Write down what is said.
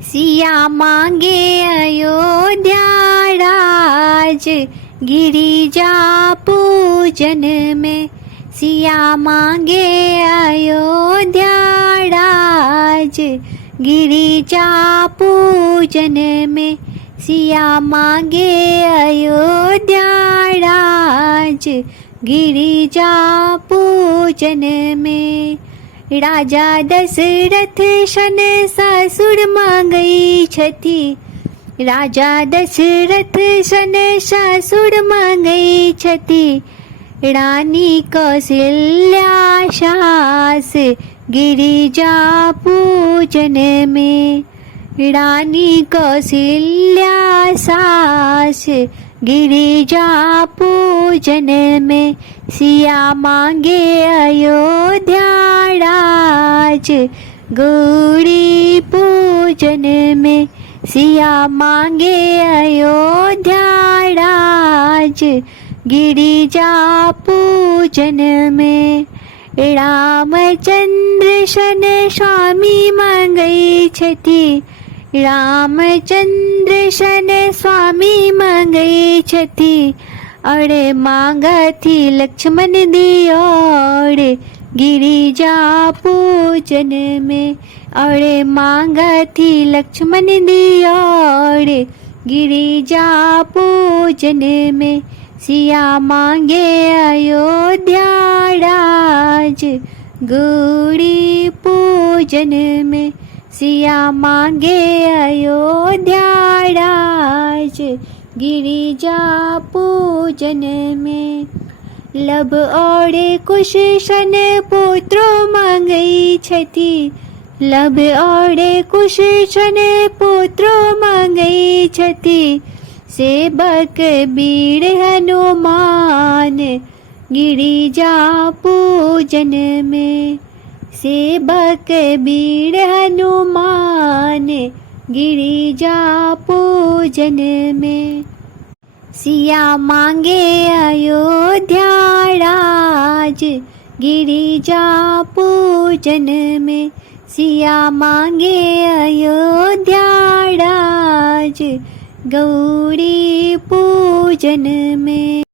सिया मांगे अयोध्या राज, गिरिजा पूजन में। सिया मांगे अयोध्या राज, गिरिजा पूजन में। सिया मांगे अयोध्या राज, गिरिजा पूजन में। राजा दशरथ शन ससुर मांगई छथि। राजा दशरथ शन ससुर मांगई छथि। रानी कौशल्या सास, गिरिजा पूजन में। रानी कौशल्या सास, गिरिजा पूजन में। सिया मांगे अयोध्या राज, गौरी पूजन में। सिया मांगे अयोध्या राज, गिरिजा पूजन में। रामचंद्र शन स्वामी मांगई छथि। रामचंद्र शन स्वामी मांगई छथि। अरे मांगथि लक्ष्मण दियोर, गिरिजा पूजन में। अरे मांगथि लक्ष्मण दियोर, गिरिजा पूजन में। सिया मांगे अयोध्या राज, गौरी पूजन में। सिया मांगे अयोध्या राज, गिरिजा पूजन में। लब और कुश शन पुत्रों मांगई छथि। लब और कुश शन पुत्रों मांगई छथि। सेवक वीर हनुमान, गिरिजा पूजन में। सेवक वीर हनुमान, गिरिजा पूजन में। सिया मांगे अयोध्या राज, गिरिजा पूजन में। सिया मांगे अयोध्या राज, गौरी पूजन में।